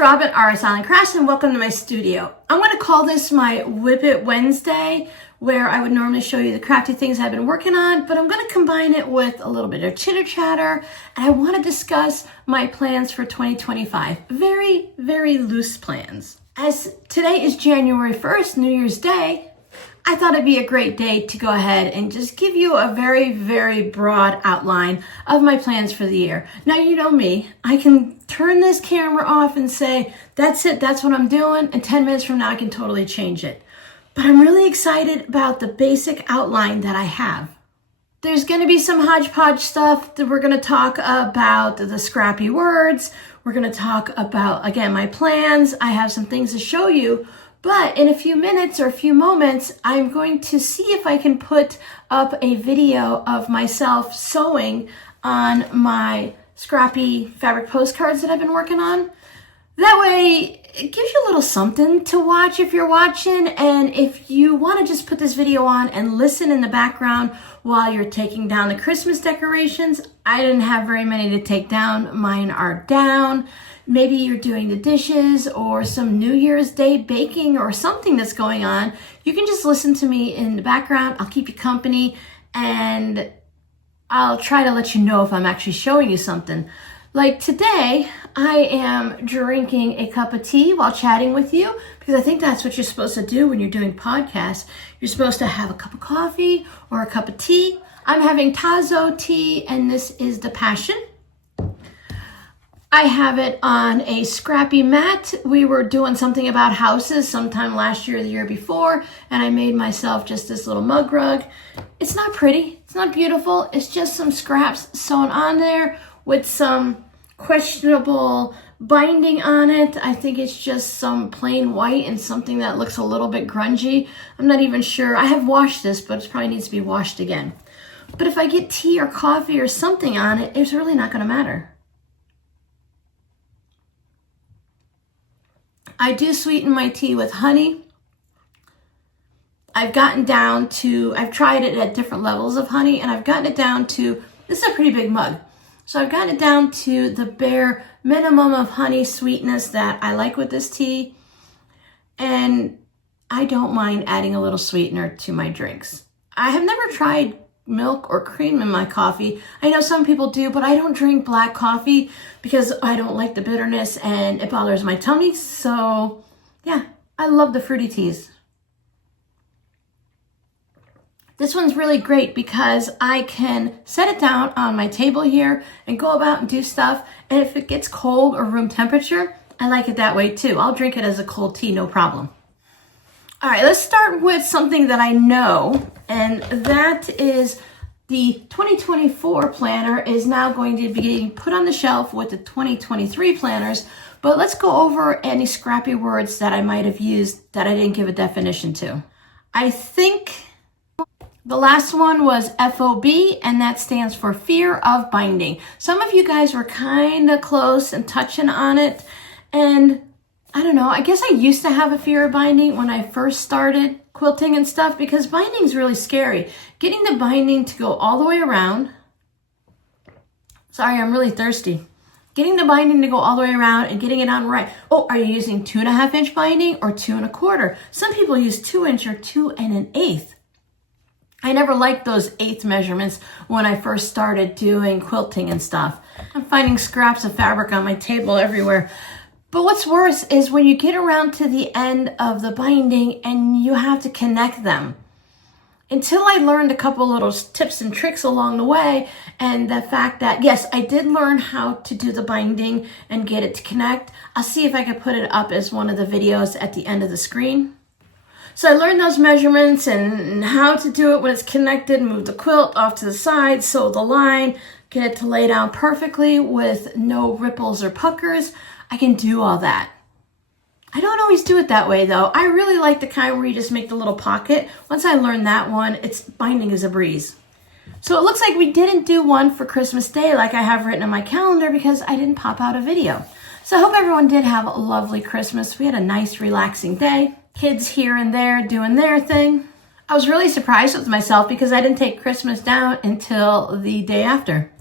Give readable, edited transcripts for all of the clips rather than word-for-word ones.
Robin, Artist Island Crafts, and welcome to my studio. I'm going to call this my Whip It Wednesday, where I would normally show you the crafty things I've been working on, but I'm going to combine it with a little bit of chitter chatter, and I want to discuss my plans for 2025. Very, very loose plans. As today is January 1st, New Year's Day, I thought it'd be a great day to go ahead and just give you a very, very broad outline of my plans for the year. Now, you know me, I can turn this camera off and say, that's it, that's what I'm doing, and 10 minutes from now I can totally change it. But I'm really excited about the basic outline that I have. There's going to be some hodgepodge stuff that we're going to talk about, the scrappy words. We're going to talk about, again, my plans. I have some things to show you. But in a few minutes or a few moments, I'm going to see if I can put up a video of myself sewing on my scrappy fabric postcards that I've been working on. That way, it gives you a little something to watch if you're watching. And if you want to just put this video on and listen in the background while you're taking down the Christmas decorations, I didn't have very many to take down. Mine are down. Maybe you're doing the dishes or some New Year's Day baking or something that's going on. You can just listen to me in the background. I'll keep you company and I'll try to let you know if I'm actually showing you something. Like today, I am drinking a cup of tea while chatting with you because I think that's what you're supposed to do when you're doing podcasts. You're supposed to have a cup of coffee or a cup of tea. I'm having Tazo tea and this is the Passion. I have it on a scrappy mat. We were doing something about houses sometime last year or the year before, and I made myself just this little mug rug. It's not pretty, it's not beautiful, it's just some scraps sewn on there with some questionable binding on it. I think it's just some plain white and something that looks a little bit grungy. I'm not even sure. I have washed this, but it probably needs to be washed again. But if I get tea or coffee or something on it, it's really not gonna matter. I do sweeten my tea with honey. I've gotten down to, I've tried it at different levels of honey, and I've gotten it down to, this is a pretty big mug. So I've gotten it down to the bare minimum of honey sweetness that I like with this tea. And I don't mind adding a little sweetener to my drinks. I have never tried milk or cream in my coffee. I know some people do, but I don't drink black coffee because I don't like the bitterness and it bothers my tummy. So yeah, I love the fruity teas. This one's really great because I can set it down on my table here and go about and do stuff. And if it gets cold or room temperature, I like it that way too. I'll drink it as a cold tea, no problem. All right, let's start with something that I know, and that is the 2024 planner is now going to be getting put on the shelf with the 2023 planners, but let's go over any scrappy words that I might have used that I didn't give a definition to. I think the last one was FOB, and that stands for fear of binding. Some of you guys were kind of close and touching on it, and I don't know, I guess I used to have a fear of binding when I first started quilting and stuff because binding is really scary. Getting the binding to go all the way around. Sorry, I'm really thirsty. Getting the binding to go all the way around and getting it on right. Oh, are you using 2.5 inch binding or 2 1/4? Some people use 2 inch or 2 1/8. I never liked those eighth measurements when I first started doing quilting and stuff. I'm finding scraps of fabric on my table everywhere. But what's worse is when you get around to the end of the binding and you have to connect them. Until I learned a couple little tips and tricks along the way, and the fact that, yes, I did learn how to do the binding and get it to connect. I'll see if I can put it up as one of the videos at the end of the screen. So I learned those measurements and how to do it when it's connected, move the quilt off to the side, sew the line, get it to lay down perfectly with no ripples or puckers. I can do all that. I don't always do it that way though. I really like the kind where you just make the little pocket. Once I learned that one, it's binding is a breeze. So it looks like we didn't do one for Christmas Day like I have written on my calendar because I didn't pop out a video. So I hope everyone did have a lovely Christmas. We had a nice relaxing day. Kids here and there doing their thing. I was really surprised with myself because I didn't take Christmas down until the day after.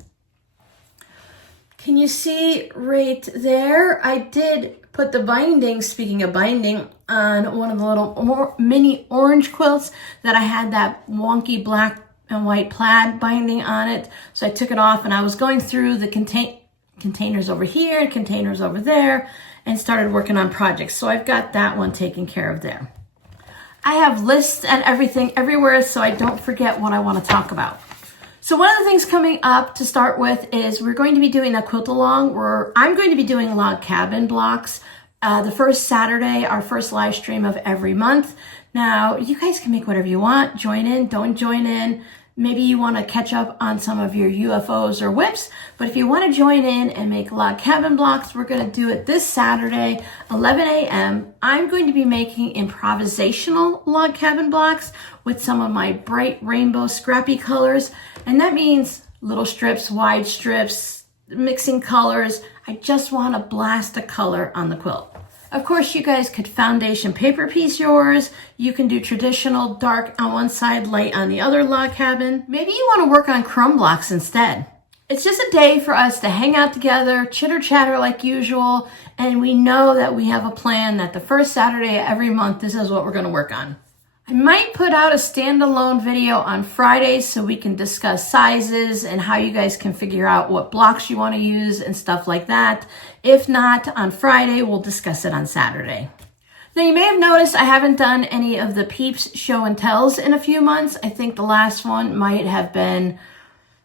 Can you see right there? I did put the binding, speaking of binding, on one of the little mini orange quilts that I had that wonky black and white plaid binding on it. So I took it off and I was going through the containers over here and containers over there and started working on projects. So I've got that one taken care of there. I have lists and everything everywhere so I don't forget what I want to talk about. So one of the things coming up to start with is we're going to be doing a quilt along where I'm going to be doing log cabin blocks the first Saturday, our first live stream of every month. Now, you guys can make whatever you want. Join in, don't join in. Maybe you want to catch up on some of your UFOs or WIPs, but if you want to join in and make log cabin blocks, we're going to do it this Saturday, 11 a.m. I'm going to be making improvisational log cabin blocks with some of my bright rainbow Scrappy colors, and that means little strips, wide strips, mixing colors. I just want to blast a color on the quilt. Of course, you guys could foundation paper piece yours. You can do traditional dark on one side, light on the other log cabin. Maybe you want to work on crumb blocks instead. It's just a day for us to hang out together, chitter chatter like usual, and we know that we have a plan that the first Saturday of every month, this is what we're going to work on. I might put out a standalone video on Fridays so we can discuss sizes and how you guys can figure out what blocks you want to use and stuff like that. If not, on Friday, we'll discuss it on Saturday. Now, you may have noticed I haven't done any of the Peeps show and tells in a few months. I think the last one might have been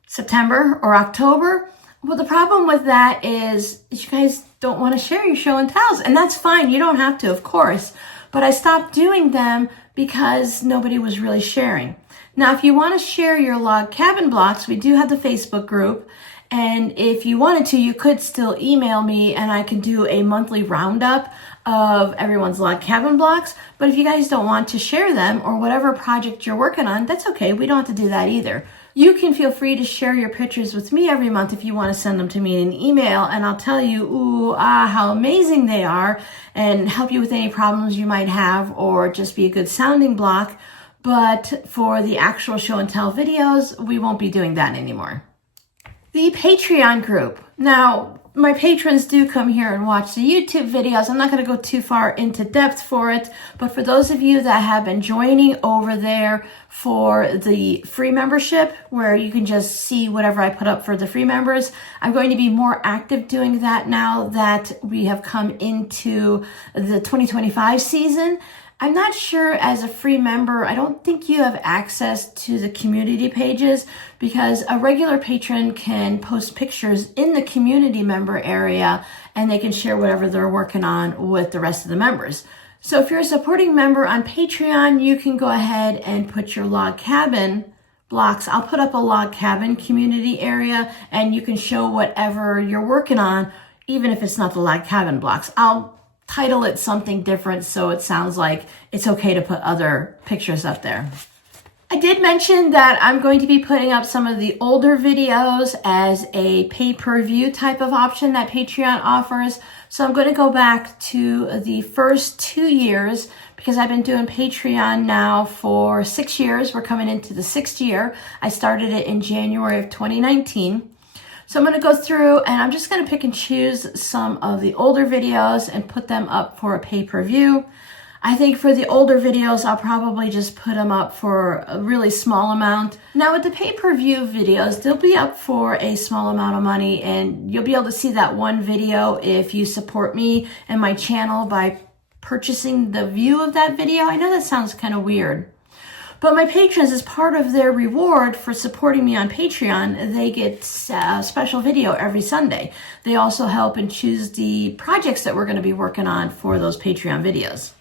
September or October. Well, the problem with that is you guys don't want to share your show and tells, and that's fine. You don't have to, of course. But I stopped doing them because nobody was really sharing. Now, if you want to share your log cabin blocks, we do have the Facebook group. And if you wanted to, you could still email me and I can do a monthly roundup of everyone's log cabin blocks. But if you guys don't want to share them or whatever project you're working on, that's okay. We don't have to do that either. You can feel free to share your pictures with me every month if you want to send them to me in an email, and I'll tell you, how amazing they are and help you with any problems you might have or just be a good sounding block. But for the actual show and tell videos, we won't be doing that anymore. The Patreon group. Now, my patrons do come here and watch the YouTube videos. I'm not going to go too far into depth for it, but for those of you that have been joining over there for the free membership, where you can just see whatever I put up for the free members, I'm going to be more active doing that now that we have come into the 2025 season. I'm not sure as a free member, I don't think you have access to the community pages because a regular patron can post pictures in the community member area and they can share whatever they're working on with the rest of the members. So if you're a supporting member on Patreon, you can go ahead and put your log cabin blocks. I'll put up a log cabin community area and you can show whatever you're working on, even if it's not the log cabin blocks. I'll title it something different so it sounds like it's okay to put other pictures up there. I did mention that I'm going to be putting up some of the older videos as a pay-per-view type of option that Patreon offers. So I'm going to go back to the first 2 years because I've been doing Patreon now for 6 years. We're coming into the 6th year. I started it in January of 2019. So I'm going to go through and I'm just going to pick and choose some of the older videos and put them up for a pay-per-view. I think for the older videos, I'll probably just put them up for a really small amount. Now with the pay-per-view videos, they'll be up for a small amount of money and you'll be able to see that one video if you support me and my channel by purchasing the view of that video. I know that sounds kind of weird. But my patrons, as part of their reward for supporting me on Patreon, they get a special video every Sunday. They also help and choose the projects that we're going to be working on for those Patreon videos.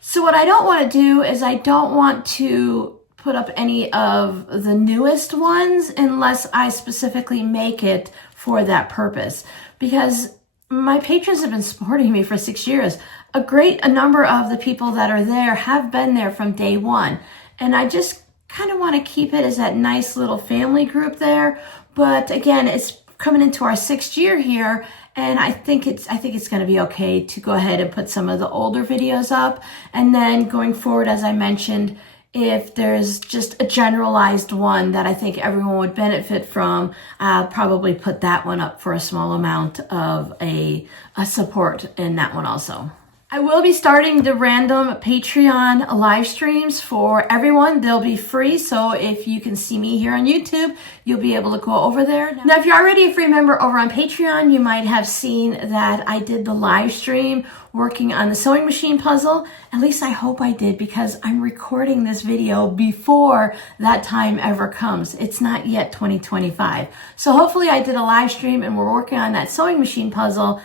So what I don't want to do is I don't want to put up any of the newest ones unless I specifically make it for that purpose. Because my patrons have been supporting me for 6 years. A number of the people that are there have been there from day one. And I just kind of want to keep it as that nice little family group there. But again, it's coming into our 6th year here. And I think it's going to be okay to go ahead and put some of the older videos up. And then going forward, as I mentioned, if there's just a generalized one that I think everyone would benefit from, I'll probably put that one up for a small amount of a support in that one also. I will be starting the random Patreon live streams for everyone. They'll be free, so if you can see me here on YouTube, you'll be able to go over there. Now, if you're already a free member over on Patreon, you might have seen that I did the live stream working on the sewing machine puzzle. At least I hope I did, because I'm recording this video before that time ever comes. It's not yet 2025. So hopefully I did a live stream and we're working on that sewing machine puzzle.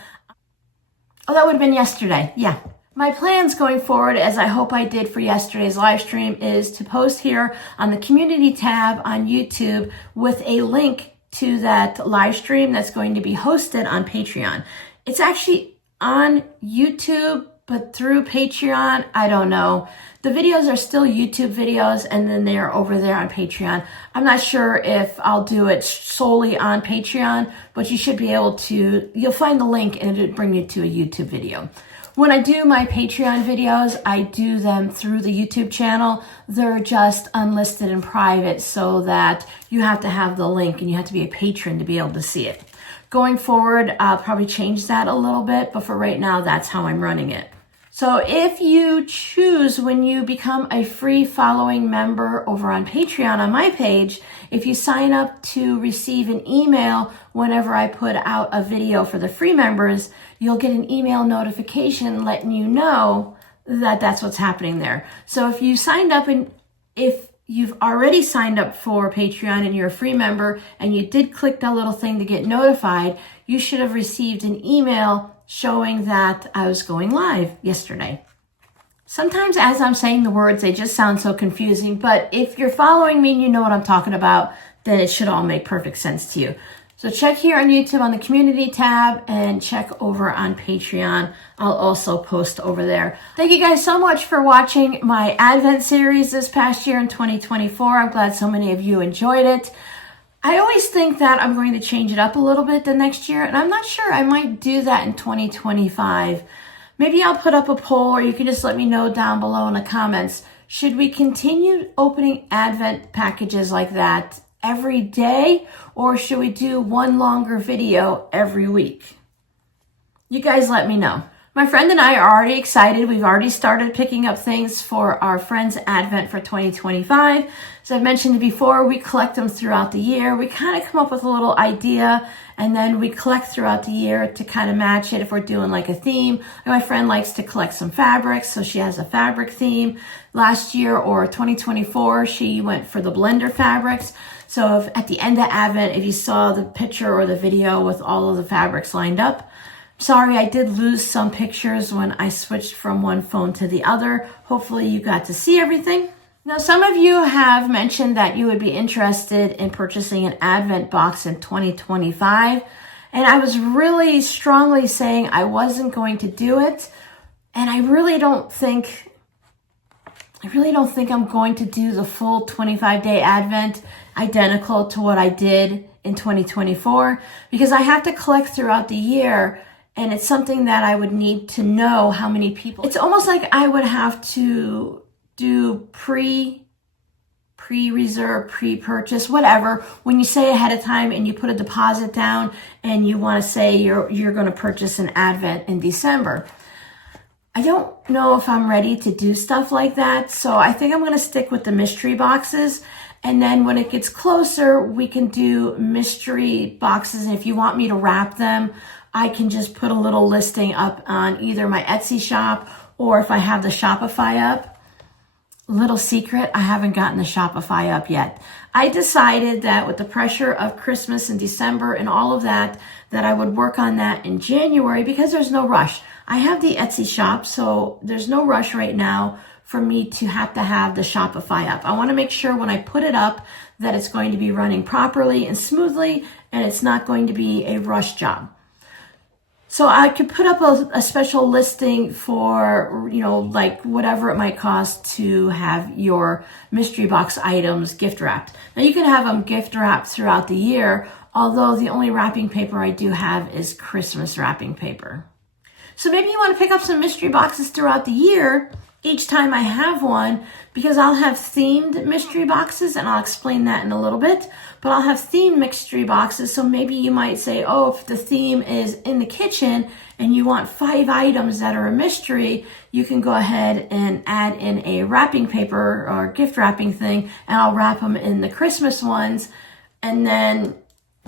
Oh, that would have been yesterday. Yeah. My plans going forward, as I hope I did for yesterday's live stream, is to post here on the community tab on YouTube with a link to that live stream that's going to be hosted on Patreon. It's actually on YouTube, but through Patreon, I don't know. The videos are still YouTube videos, and then they are over there on Patreon. I'm not sure if I'll do it solely on Patreon, but you should be able to, you'll find the link and it'll bring you to a YouTube video. When I do my Patreon videos, I do them through the YouTube channel. They're just unlisted and private, so that you have to have the link and you have to be a patron to be able to see it. Going forward, I'll probably change that a little bit, but for right now, that's how I'm running it. So if you choose, when you become a free following member over on Patreon on my page, if you sign up to receive an email whenever I put out a video for the free members, you'll get an email notification letting you know that that's what's happening there. So if you signed up, and if you've already signed up for Patreon and you're a free member and you did click that little thing to get notified, you should have received an email showing that I was going live yesterday. Sometimes as I'm saying the words, they just sound so confusing, but if you're following me and you know what I'm talking about, then it should all make perfect sense to you. So check here on YouTube on the community tab and check over on Patreon. I'll also post over there. Thank you guys so much for watching my Advent series this past year in 2024. I'm glad so many of you enjoyed it. I always think that I'm going to change it up a little bit the next year, and I'm not sure. I might do that in 2025. Maybe I'll put up a poll, or you can just let me know down below in the comments. Should we continue opening Advent packages like that every day, or should we do one longer video every week? You guys let me know. My friend and I are already excited. We've already started picking up things for our friend's Advent for 2025. As I've mentioned before, we collect them throughout the year. We kind of come up with a little idea, and then we collect throughout the year to kind of match it if we're doing like a theme. My friend likes to collect some fabrics, so she has a fabric theme. Last year, or 2024, she went for the blender fabrics. So if at the end of Advent, if you saw the picture or the video with all of the fabrics lined up, sorry, I did lose some pictures when I switched from one phone to the other. Hopefully you got to see everything. Now, some of you have mentioned that you would be interested in purchasing an Advent box in 2025. And I was really strongly saying I wasn't going to do it. And I really don't think I'm going to do the full 25-day Advent identical to what I did in 2024, because I have to collect throughout the year. And it's something that I would need to know how many people. It's almost like I would have to do pre-reserve, pre-purchase, whatever. When you say ahead of time and you put a deposit down and you want to say you're going to purchase an Advent in December. I don't know if I'm ready to do stuff like that. So I think I'm going to stick with the mystery boxes. And then when it gets closer, we can do mystery boxes. And if you want me to wrap them, I can just put a little listing up on either my Etsy shop, or if I have the Shopify up. Little secret, I haven't gotten the Shopify up yet. I decided that with the pressure of Christmas and December and all of that, that I would work on that in January, because there's no rush. I have the Etsy shop, so there's no rush right now for me to have the Shopify up. I want to make sure when I put it up that it's going to be running properly and smoothly, and it's not going to be a rush job. So I could put up a special listing for, like whatever it might cost to have your mystery box items gift wrapped. Now you can have them gift wrapped throughout the year, although the only wrapping paper I do have is Christmas wrapping paper. So maybe you want to pick up some mystery boxes throughout the year each time I have one, because I'll have themed mystery boxes, and I'll explain that in a little bit, but I'll have themed mystery boxes. So maybe you might say, oh, if the theme is in the kitchen and you want 5 items that are a mystery, you can go ahead and add in a wrapping paper or gift wrapping thing, and I'll wrap them in the Christmas ones. And then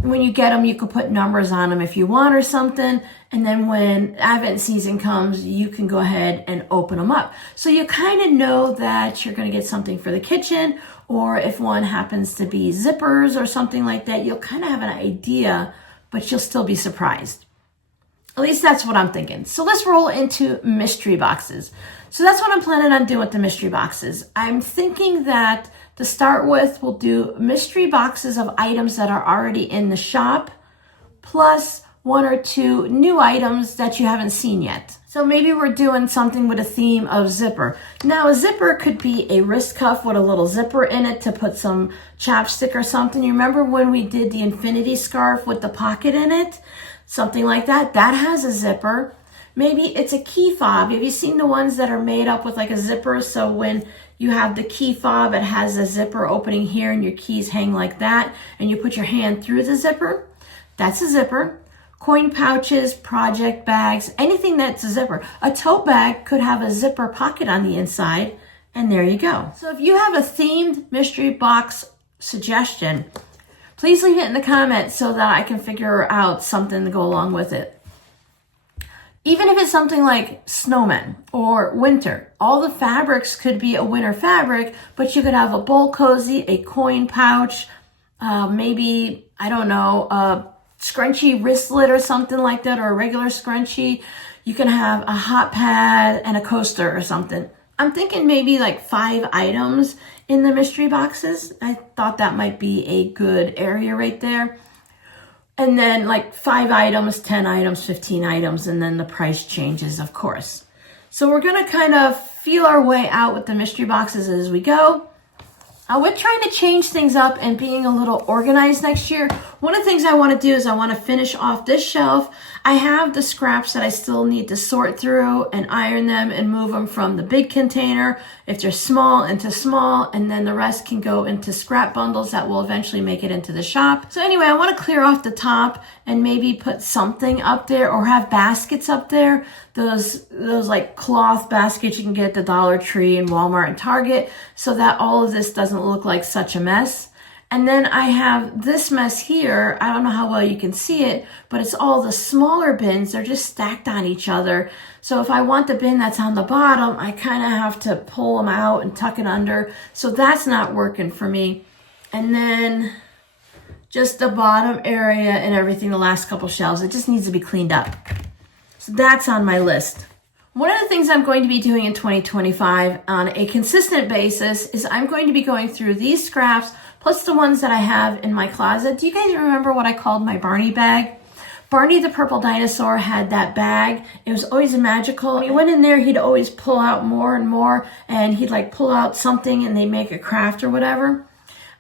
when you get them, you can put numbers on them if you want or something. And then when Advent season comes, you can go ahead and open them up. So you kind of know that you're going to get something for the kitchen, or if one happens to be zippers or something like that, you'll kind of have an idea, but you'll still be surprised. At least that's what I'm thinking. So let's roll into mystery boxes. So that's what I'm planning on doing with the mystery boxes. I'm thinking that to start with, we'll do mystery boxes of items that are already in the shop, plus 1 or 2 new items that you haven't seen yet. So maybe we're doing something with a theme of zipper. Now a zipper could be a wrist cuff with a little zipper in it to put some chapstick or something. You remember when we did the infinity scarf with the pocket in it? Something like that. That has a zipper. Maybe it's a key fob. Have you seen the ones that are made up with like a zipper? So when you have the key fob, it has a zipper opening here and your keys hang like that, and you put your hand through the zipper. That's a zipper. Coin pouches, project bags, anything that's a zipper. A tote bag could have a zipper pocket on the inside, and there you go. So if you have a themed mystery box suggestion, please leave it in the comments so that I can figure out something to go along with it. Even if it's something like snowmen or winter, all the fabrics could be a winter fabric, but you could have a bowl cozy, a coin pouch, maybe, I don't know, a scrunchy wristlet or something like that, or a regular scrunchie. You can have a hot pad and a coaster or something. I'm thinking maybe like 5 items in the mystery boxes. I thought that might be a good area right there. And then like 5 items, 10 items, 15 items, and then the price changes, of course. So we're gonna kind of feel our way out with the mystery boxes as we go. We're trying to change things up and being a little organized next year. One of the things I want to do is I want to finish off this shelf. I have the scraps that I still need to sort through and iron them and move them from the big container, if they're small, into small, and then the rest can go into scrap bundles that will eventually make it into the shop. So anyway, I want to clear off the top and maybe put something up there, or have baskets up there. Those like cloth baskets you can get at the Dollar Tree and Walmart and Target, so that all of this doesn't look like such a mess. And then I have this mess here. I don't know how well you can see it, but it's all the smaller bins. They're just stacked on each other. So if I want the bin that's on the bottom, I kind of have to pull them out and tuck it under. So that's not working for me. And then just the bottom area and everything, the last couple shelves, it just needs to be cleaned up. So that's on my list. One of the things I'm going to be doing in 2025 on a consistent basis is I'm going to be going through these scraps plus the ones that I have in my closet. Do you guys remember what I called my Barney bag? Barney the purple dinosaur had that bag. It was always magical. When he went in there, he'd always pull out more and more, and he'd like pull out something and they make a craft or whatever.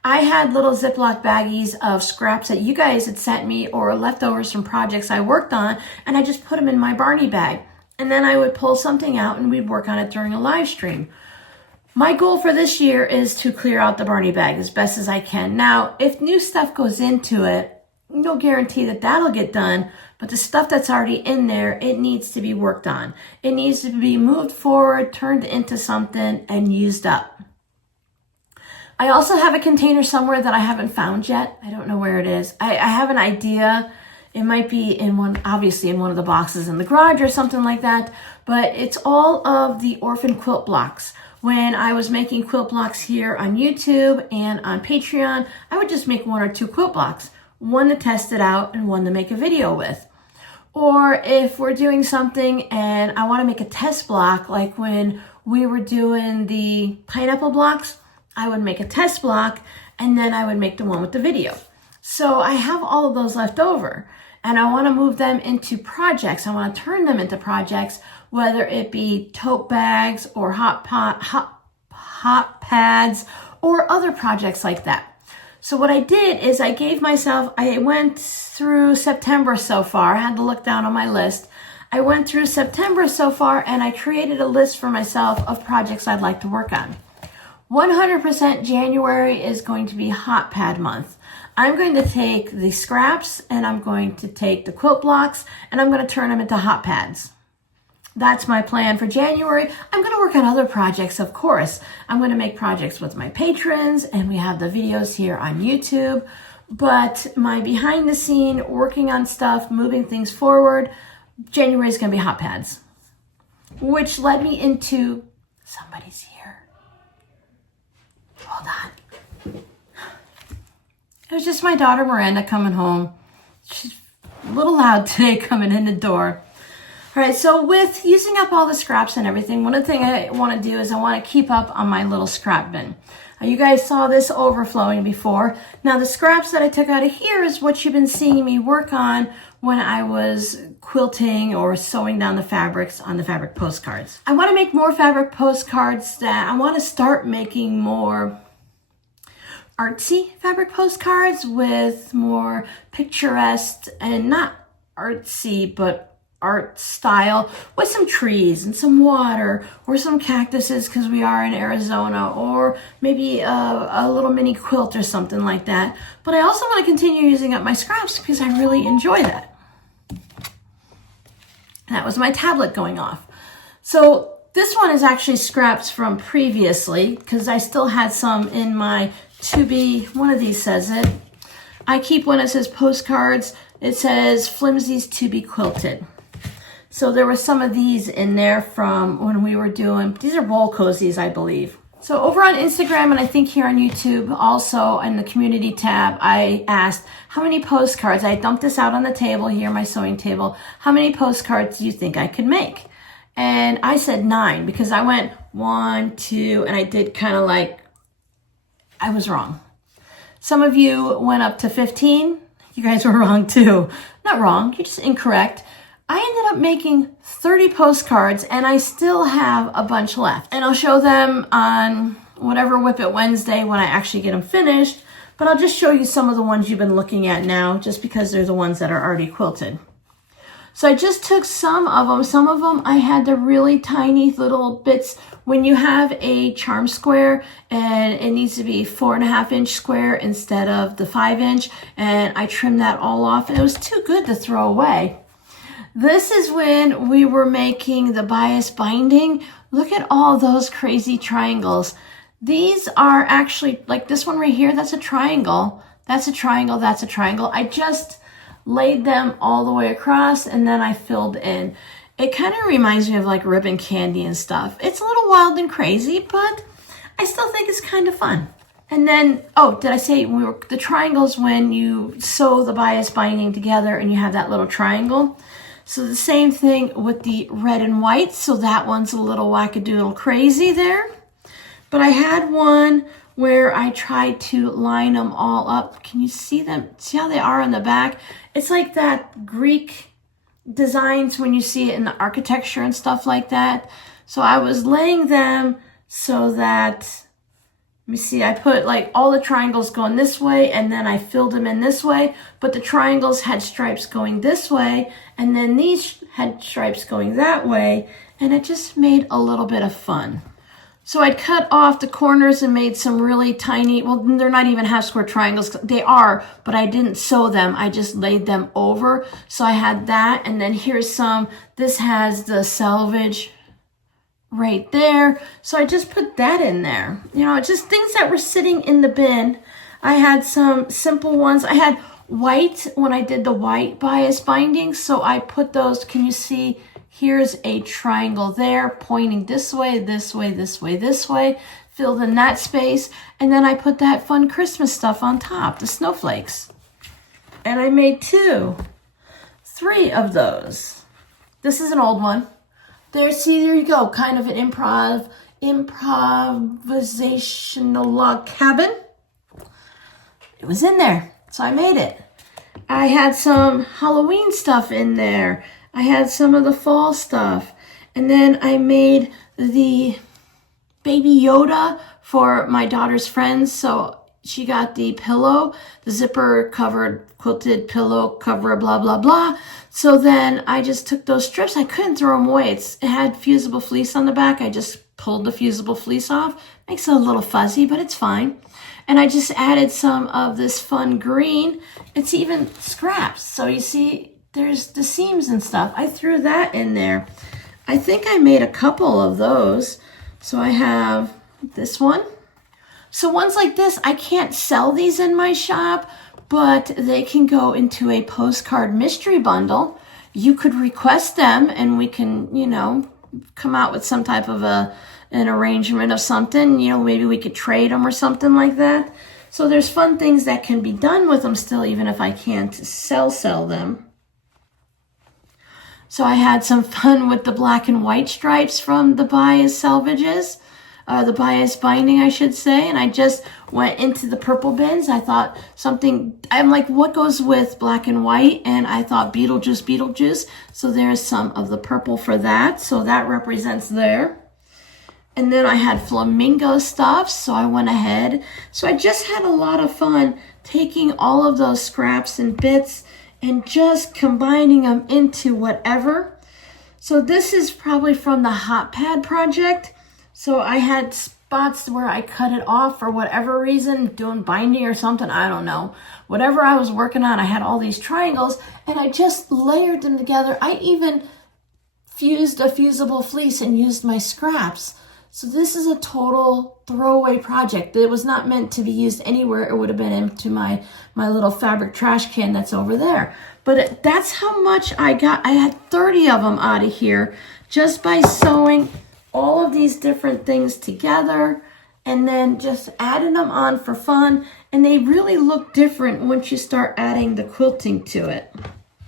I had little Ziploc baggies of scraps that you guys had sent me, or leftovers from projects I worked on, and I just put them in my Barney bag. And then I would pull something out and we'd work on it during a live stream. My goal for this year is to clear out the Barney bag as best as I can. Now, if new stuff goes into it, no guarantee that that'll get done, but the stuff that's already in there, it needs to be worked on. It needs to be moved forward, turned into something, and used up. I also have a container somewhere that I haven't found yet. I don't know where it is. I have an idea. It might be in one, obviously in one of the boxes in the garage or something like that, but it's all of the orphan quilt blocks. When I was making quilt blocks here on YouTube and on Patreon, I would just make 1 or 2 quilt blocks, one to test it out and one to make a video with. Or if we're doing something and I want to make a test block, like when we were doing the pineapple blocks, I would make a test block and then I would make the one with the video. So I have all of those left over and I want to move them into projects. I want to turn them into projects, whether it be tote bags or hot pads or other projects like that. So what I did is I went through September so far. I had to look down on my list. I went through September so far and I created a list for myself of projects I'd like to work on. 100% January is going to be hot pad month. I'm going to take the scraps and I'm going to take the quilt blocks and I'm going to turn them into hot pads. That's my plan for January. I'm going to work on other projects, of course. I'm going to make projects with my patrons and we have the videos here on YouTube. But my behind the scene, working on stuff, moving things forward, January is going to be hot pads. Which led me into, somebody's here. Hold on. It was just my daughter Miranda coming home. She's a little loud today coming in the door. All right, so with using up all the scraps and everything, one of the things I want to do is I want to keep up on my little scrap bin. You guys saw this overflowing before. Now the scraps that I took out of here is what you've been seeing me work on when I was quilting or sewing down the fabrics on the fabric postcards. I want to make more fabric postcards that I want to start making more artsy fabric postcards with more picturesque and not artsy, but art style with some trees and some water or some cactuses because we are in Arizona, or maybe a little mini quilt or something like that. But I also want to continue using up my scraps because I really enjoy that. That was my tablet going off. So this one is actually scraps from previously because I still had some in my to be, one of these says it. I keep one that says postcards. It says flimsies to be quilted. So there were some of these in there from when we were doing, these are bowl cozies, I believe. So over on Instagram and I think here on YouTube, also in the community tab, I asked how many postcards, I dumped this out on the table here, my sewing table, how many postcards do you think I could make? And I said 9 because I went 1, 2, and I did kind of like, I was wrong. Some of you went up to 15. You guys were wrong too. Not wrong, you're just incorrect. I ended up making 30 postcards and I still have a bunch left. And I'll show them on whatever WiP It Wednesday when I actually get them finished. But I'll just show you some of the ones you've been looking at now just because they're the ones that are already quilted. So I just took some of them. Some of them I had the really tiny little bits. When you have a charm square and it needs to be 4.5-inch square instead of the 5-inch, and I trimmed that all off and it was too good to throw away. This is when we were making the bias binding. Look at all those crazy triangles. These are actually, like this one right here, that's a triangle. That's a triangle, that's a triangle. I just laid them all the way across and then I filled in. It kind of reminds me of like ribbon candy and stuff. It's a little wild and crazy, but I still think it's kind of fun. And then, oh, did I say the triangles when you sew the bias binding together and you have that little triangle? So the same thing with the red and white. So that one's a little wackadoodle crazy there. But I had one where I tried to line them all up. Can you see them? See how they are on the back? It's like that Greek designs when you see it in the architecture and stuff like that. So I was laying them so that, let me see, I put like all the triangles going this way and then I filled them in this way, but the triangles had stripes going this way and then these had stripes going that way, and it just made a little bit of fun. So I cut off the corners and made some really tiny, well, they're not even half square triangles. They are, but I didn't sew them. I just laid them over. So I had that, and then here's some, this has the selvage right there. So I just put that in there. You know, just things that were sitting in the bin. I had some simple ones. I had white when I did the white bias binding. So I put those, can you see? Here's a triangle there pointing this way, this way, this way, this way. Filled in that space. And then I put that fun Christmas stuff on top, the snowflakes. And I made 3 of those. This is an old one. There, see, there you go. Kind of an improvisational log cabin. It was in there, so I made it. I had some Halloween stuff in there. I had some of the fall stuff. And then I made the Baby Yoda for my daughter's friends. So she got the pillow, the zipper covered quilted pillow cover, blah, blah, blah. So then I just took those strips. I couldn't throw them away. It had fusible fleece on the back. I just pulled the fusible fleece off. Makes it a little fuzzy, but it's fine. And I just added some of this fun green. It's even scraps. So you see, there's the seams and stuff. I threw that in there. I think I made a couple of those. So I have this one. So ones like this, I can't sell these in my shop, but they can go into a postcard mystery bundle. You could request them and we can, you know, come out with some type of an arrangement of something. You know, maybe we could trade them or something like that. So there's fun things that can be done with them still, even if I can't sell them. So I had some fun with the black and white stripes from the bias salvages. The bias binding, I should say, and I just went into the purple bins. I thought something, I'm like, what goes with black and white? And I thought Beetlejuice, Beetlejuice. So there's some of the purple for that. So that represents there. And then I had flamingo stuff, so I went ahead. So I just had a lot of fun taking all of those scraps and bits and just combining them into whatever. So this is probably from the hot pad project. So I had spots where I cut it off for whatever reason, doing binding or something, I don't know. Whatever I was working on, I had all these triangles and I just layered them together. I even fused a fusible fleece and used my scraps. So this is a total throwaway project. It was not meant to be used anywhere. It would have been into my little fabric trash can that's over there. But that's how much I got. I had 30 of them out of here just by sewing all of these different things together and then just adding them on for fun. And they really look different once you start adding the quilting to it.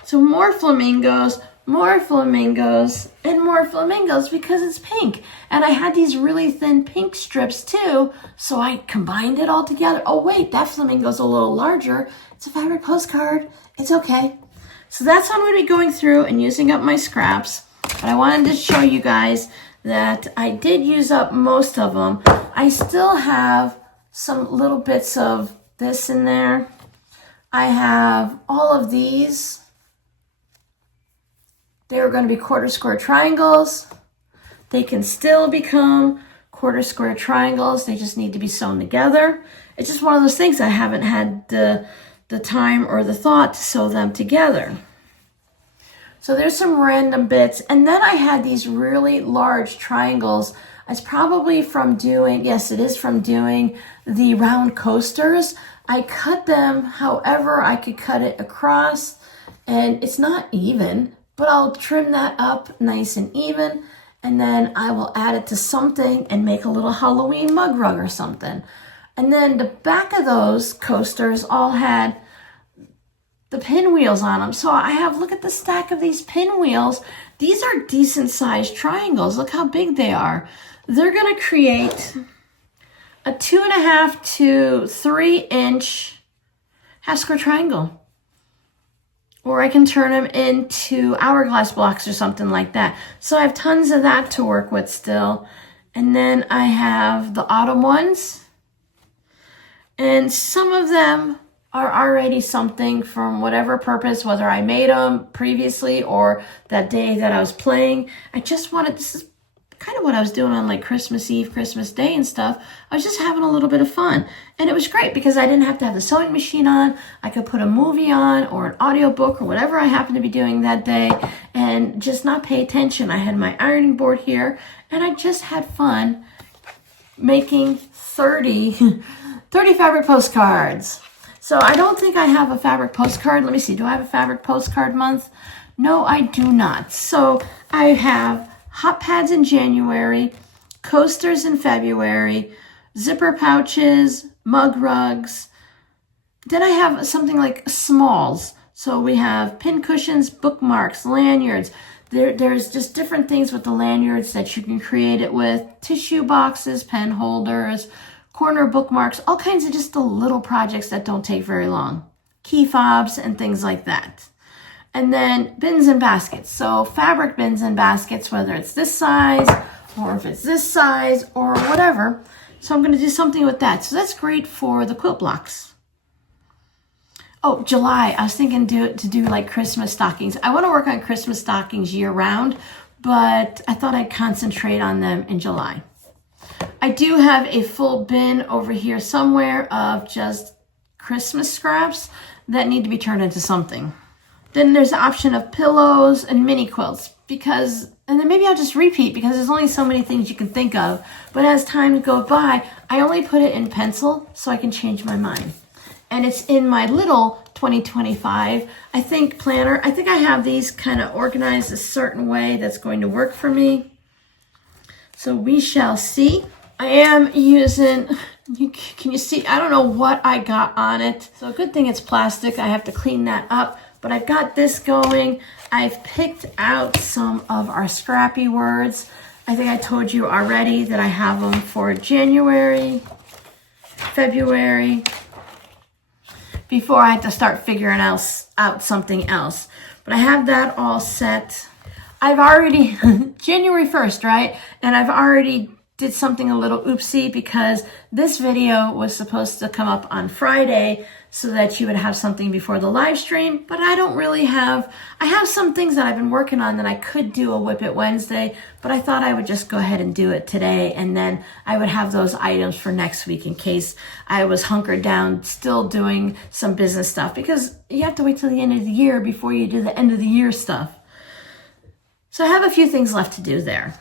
So more flamingos, and more flamingos because it's pink. And I had these really thin pink strips too, so I combined it all together. Oh wait, that flamingo's a little larger. It's a fabric postcard. It's okay. So that's how I'm going to be going through and using up my scraps. But I wanted to show you guys that I did use up most of them. I still have some little bits of this in there. I have all of these. They were going to be quarter square triangles. They can still become quarter square triangles. They just need to be sewn together. It's just one of those things I haven't had the time or the thought to sew them together. So there's some random bits. And then I had these really large triangles. It's probably from doing, yes, it is from doing the round coasters. I cut them however I could cut it across. And it's not even, but I'll trim that up nice and even. And then I will add it to something and make a little Halloween mug rug or something. And then the back of those coasters all had the pinwheels on them. So I have, look at the stack of these pinwheels. These are decent sized triangles. Look how big they are. They're going to create a 2.5 to 3 inch half square triangle. Or I can turn them into hourglass blocks or something like that. So I have tons of that to work with still. And then I have the autumn ones. And some of them are already something from whatever purpose, whether I made them previously or that day that I was playing. I just wanted, this is kind of what I was doing on like Christmas Eve, Christmas Day and stuff. I was just having a little bit of fun. And it was great because I didn't have to have the sewing machine on. I could put a movie on or an audiobook or whatever I happened to be doing that day and just not pay attention. I had my ironing board here and I just had fun making 30 fabric postcards. So I don't think I have a fabric postcard. Let me see. Do I have a fabric postcard month? No, I do not. So I have hot pads in January, coasters in February, zipper pouches, mug rugs. Then I have something like smalls. So we have pin cushions, bookmarks, lanyards. There's just different things with the lanyards that you can create it with. Tissue boxes, pen holders, corner bookmarks, all kinds of just the little projects that don't take very long. Key fobs and things like that. And then bins and baskets. So fabric bins and baskets, whether it's this size or if it's this size or whatever. So I'm going to do something with that. So that's great for the quilt blocks. Oh, July. I was thinking to do like Christmas stockings. I want to work on Christmas stockings year round, but I thought I'd concentrate on them in July. I do have a full bin over here somewhere of just Christmas scraps that need to be turned into something. Then there's the option of pillows and mini quilts and then maybe I'll just repeat because there's only so many things you can think of. But as time goes by, I only put it in pencil so I can change my mind. And it's in my little 2025, I think, planner. I think I have these kind of organized a certain way that's going to work for me. So we shall see. I am using, can you see? I don't know what I got on it. So a good thing it's plastic. I have to clean that up. But I've got this going. I've picked out some of our Scrappy words. I think I told you already that I have them for January, February, before I had to start figuring out something else. But I have that all set. I've already, January 1st, right? And I've already did something a little oopsie because this video was supposed to come up on Friday so that you would have something before the live stream, but I don't really have, I have some things that I've been working on that I could do a WiP It Wednesday, but I thought I would just go ahead and do it today, and then I would have those items for next week in case I was hunkered down still doing some business stuff, because you have to wait till the end of the year before you do the end of the year stuff. So I have a few things left to do there.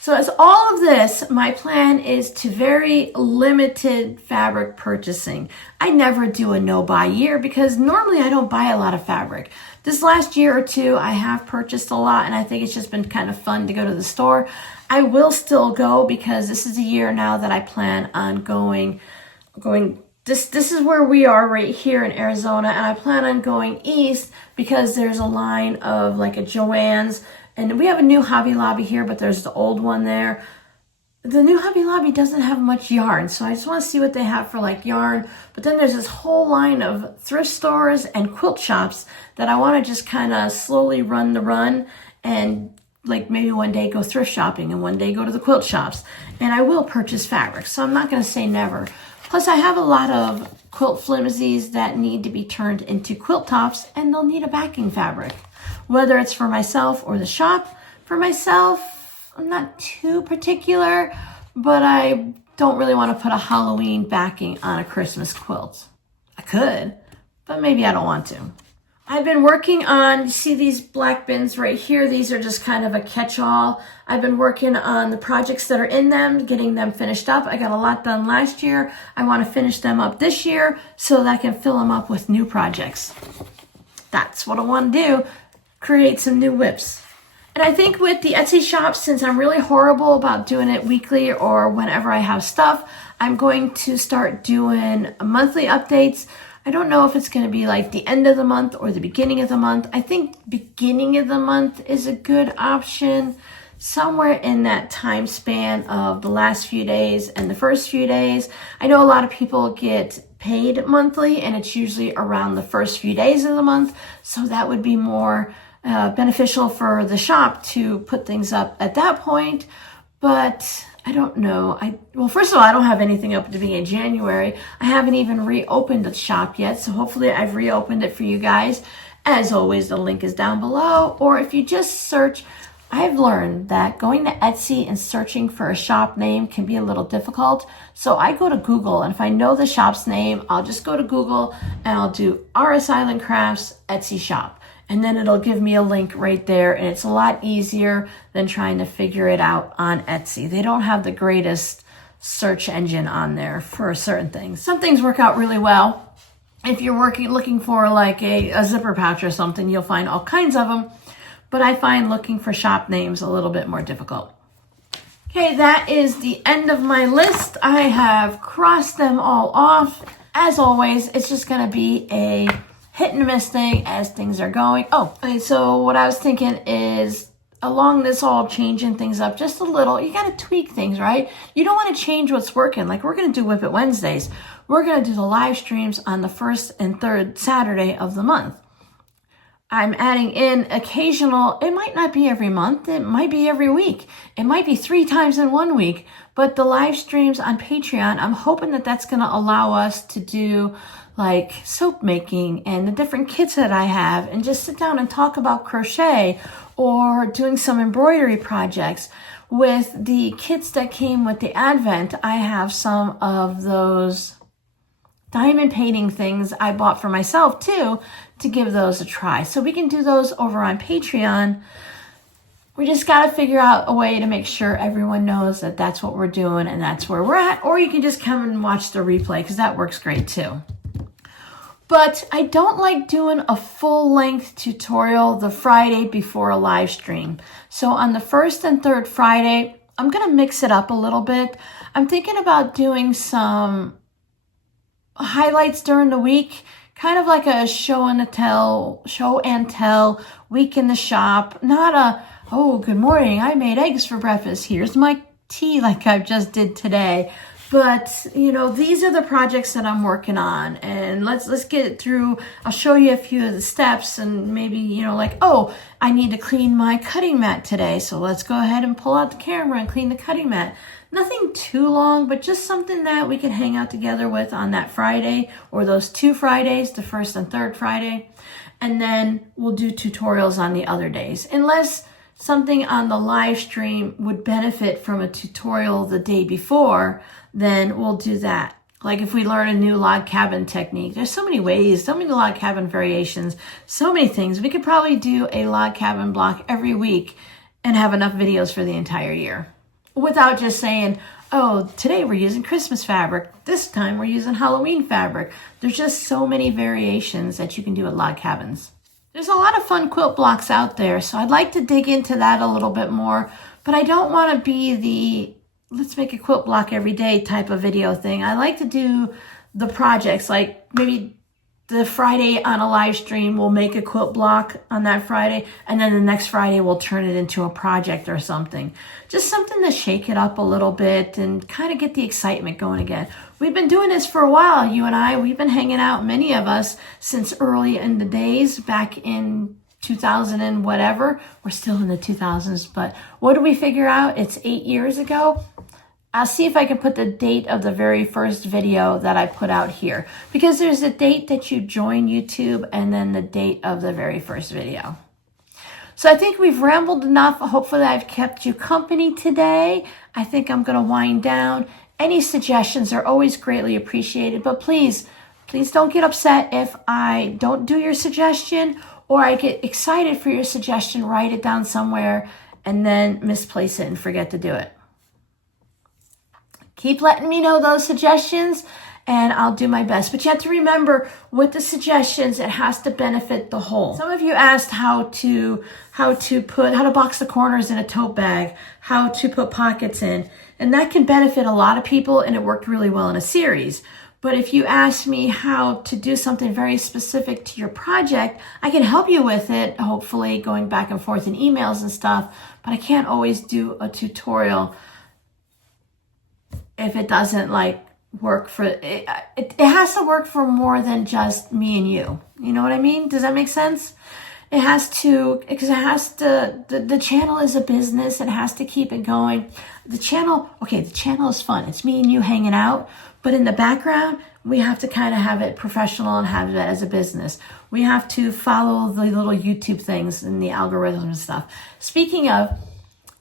So as all of this, my plan is to very limited fabric purchasing. I never do a no-buy year because normally I don't buy a lot of fabric. This last year or two, I have purchased a lot, and I think it's just been kind of fun to go to the store. I will still go because this is a year now that I plan on going. This is where we are right here in Arizona, and I plan on going east because there's a line of like a Joann's. And we have a new Hobby Lobby here, but there's the old one there. The new Hobby Lobby doesn't have much yarn, so I just want to see what they have for like yarn. But then there's this whole line of thrift stores and quilt shops that I want to just kind of slowly run the run, and like maybe one day go thrift shopping and one day go to the quilt shops. And I will purchase fabric, so I'm not going to say never. Plus I have a lot of quilt flimsies that need to be turned into quilt tops, and they'll need a backing fabric. Whether it's for myself or the shop. For myself, I'm not too particular, but I don't really want to put a Halloween backing on a Christmas quilt. I could, but maybe I don't want to. I've been working on, you see these black bins right here? These are just kind of a catch-all. I've been working on the projects that are in them, getting them finished up. I got a lot done last year. I want to finish them up this year so that I can fill them up with new projects. That's what I want to do. Create some new WiPs. And I think with the Etsy shop, since I'm really horrible about doing it weekly or whenever I have stuff, I'm going to start doing monthly updates. I don't know if it's going to be like the end of the month or the beginning of the month. I think beginning of the month is a good option. Somewhere in that time span of the last few days and the first few days. I know a lot of people get paid monthly, and it's usually around the first few days of the month. So that would be more beneficial for the shop to put things up at that point. But I don't know. Well, first of all, I don't have anything up at the beginning of January. I haven't even reopened the shop yet. So hopefully I've reopened it for you guys. As always, the link is down below. Or if you just search, I've learned that going to Etsy and searching for a shop name can be a little difficult. So I go to Google, and if I know the shop's name, I'll just go to Google and I'll do RS Island Crafts Etsy shop. And then it'll give me a link right there, and it's a lot easier than trying to figure it out on Etsy. They don't have the greatest search engine on there for certain things. Some things work out really well. If you're looking for like a zipper pouch or something, you'll find all kinds of them. But I find looking for shop names a little bit more difficult. Okay, that is the end of my list. I have crossed them all off. As always, it's just going to be a hit and miss thing as things are going. Oh, okay, so what I was thinking is along this all changing things up just a little, you got to tweak things, right? You don't want to change what's working. Like we're going to do WiP It Wednesdays. We're going to do the live streams on the first and third Saturday of the month. I'm adding in occasional, it might not be every month, it might be every week, it might be 3 times in 1 week, but the live streams on Patreon, I'm hoping that that's going to allow us to do like soap making and the different kits that I have, and just sit down and talk about crochet or doing some embroidery projects. With the kits that came with the Advent, I have some of those diamond painting things I bought for myself too, to give those a try. So we can do those over on Patreon. We just got to figure out a way to make sure everyone knows that that's what we're doing and that's where we're at. Or you can just come and watch the replay, because that works great too. But I don't like doing a full-length tutorial the Friday before a live stream. So on the first and third Friday, I'm going to mix it up a little bit. I'm thinking about doing some highlights during the week, kind of like a show and tell week in the shop. Not a, oh, good morning, I made eggs for breakfast, here's my tea, like I just did today. But, you know, these are the projects that I'm working on, and let's get it through. I'll show you a few of the steps, and maybe, you know, like, oh, I need to clean my cutting mat today, so let's go ahead and pull out the camera and clean the cutting mat. Nothing too long, but just something that we can hang out together with on that Friday, or those 2 Fridays, the first and third Friday. And then we'll do tutorials on the other days. Unless something on the live stream would benefit from a tutorial the day before, then we'll do that. Like if we learn a new log cabin technique, there's so many ways, so many log cabin variations, so many things. We could probably do a log cabin block every week and have enough videos for the entire year, without just saying, oh, today we're using Christmas fabric, this time we're using Halloween fabric. There's just so many variations that you can do at log cabins. There's a lot of fun quilt blocks out there, so I'd like to dig into that a little bit more, but I don't want to be the let's make a quilt block every day type of video thing. I like to do the projects, like maybe the Friday on a live stream, we'll make a quilt block on that Friday, and then the next Friday we'll turn it into a project or something. Just something to shake it up a little bit and kind of get the excitement going again. We've been doing this for a while, you and I. We've been hanging out, many of us, since early in the days, back in 2000 and whatever. We're still in the 2000s, but what did we figure out? It's 8 years ago. I'll see if I can put the date of the very first video that I put out here, because there's a date that you join YouTube and then the date of the very first video. So I think we've rambled enough. Hopefully I've kept you company today. I think I'm going to wind down. Any suggestions are always greatly appreciated, but please don't get upset if I don't do your suggestion, or I get excited for your suggestion, write it down somewhere, and then misplace it and forget to do it. Keep letting me know those suggestions, and I'll do my best. But you have to remember, with the suggestions, it has to benefit the whole. Some of you asked how to box the corners in a tote bag, how to put pockets in, and that can benefit a lot of people, and it worked really well in a series. But if you ask me how to do something very specific to your project, I can help you with it, hopefully going back and forth in emails and stuff, but I can't always do a tutorial if it doesn't like work for it. It has to work for more than just me and you. You know what I mean? Does that make sense? It has to, because it has to, the channel is a business. It has to keep it going. The channel is fun. It's me and you hanging out. But in the background, we have to kind of have it professional and have that as a business. We have to follow the little YouTube things and the algorithm and stuff. Speaking of,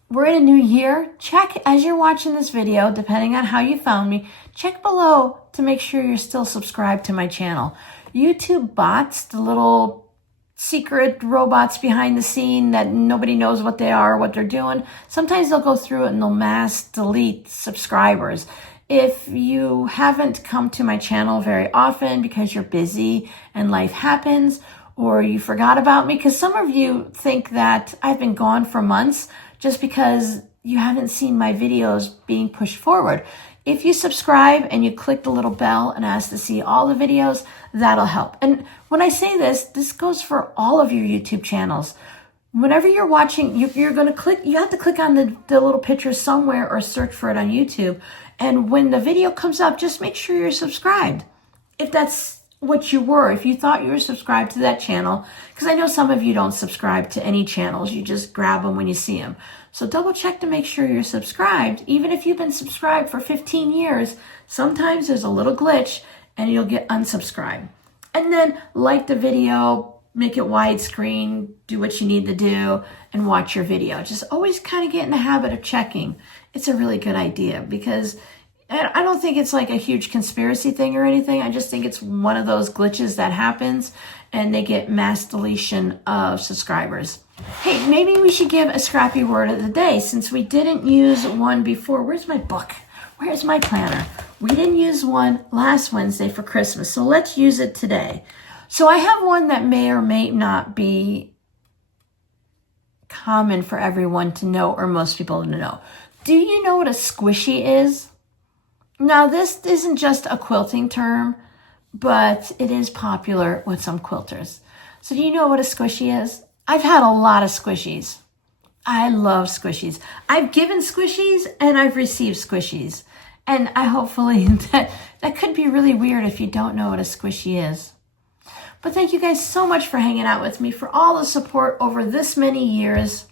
we're in a new year. Check as you're watching this video, depending on how you found me, check below to make sure you're still subscribed to my channel. YouTube bots, the little secret robots behind the scene that nobody knows what they are or what they're doing, sometimes they'll go through it and they'll mass delete subscribers. If you haven't come to my channel very often because you're busy and life happens, or you forgot about me, because some of you think that I've been gone for months just because you haven't seen my videos being pushed forward. If you subscribe and you click the little bell and ask to see all the videos, that'll help. And when I say this, this goes for all of your YouTube channels. Whenever you're watching, you're going to click, you have to click on the little picture somewhere or search for it on YouTube. And when the video comes up, just make sure you're subscribed. If that's what you were, if you thought you were subscribed to that channel, because I know some of you don't subscribe to any channels. You just grab them when you see them. So double check to make sure you're subscribed. Even if you've been subscribed for 15 years, sometimes there's a little glitch and you'll get unsubscribed. And then like the video, make it widescreen, do what you need to do, and watch your video. Just always kind of get in the habit of checking. It's a really good idea because I don't think it's like a huge conspiracy thing or anything. I just think it's one of those glitches that happens and they get mass deletion of subscribers. Hey, maybe we should give a Scrappy word of the day since we didn't use one before. Where's my book? Where's my planner? We didn't use one last Wednesday for Christmas, so let's use it today. So I have one that may or may not be common for everyone to know or most people to know. Do you know what a squishy is? Now, this isn't just a quilting term, but it is popular with some quilters. So do you know what a squishy is? I've had a lot of squishies. I love squishies. I've given squishies and I've received squishies. And I hopefully that could be really weird if you don't know what a squishy is. But thank you guys so much for hanging out with me, for all the support over this many years.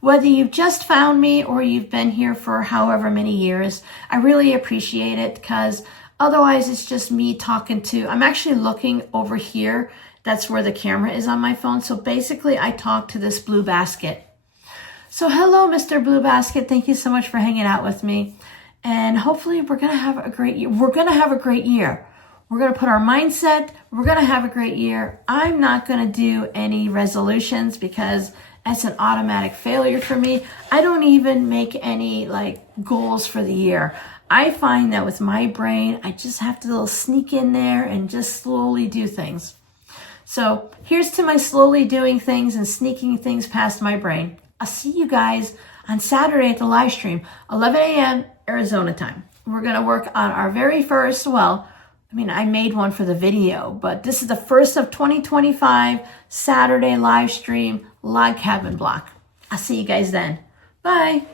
Whether you've just found me or you've been here for however many years, I really appreciate it because otherwise it's just me talking to, I'm actually looking over here. That's where the camera is on my phone. So basically I talk to this blue basket. So hello, Mr. Blue Basket. Thank you so much for hanging out with me. And hopefully we're going to have a great year. We're going to have a great year. We're going to put our mindset. We're going to have a great year. I'm not going to do any resolutions because that's an automatic failure for me. I don't even make any goals for the year. I find that with my brain, I just have to little sneak in there and just slowly do things. So here's to my slowly doing things and sneaking things past my brain. I'll see you guys on Saturday at the live stream, 11 a.m. Arizona time. We're going to work on our very first, I made one for the video, but this is the first of 2025 Saturday live stream log cabin block. I'll see you guys then. Bye.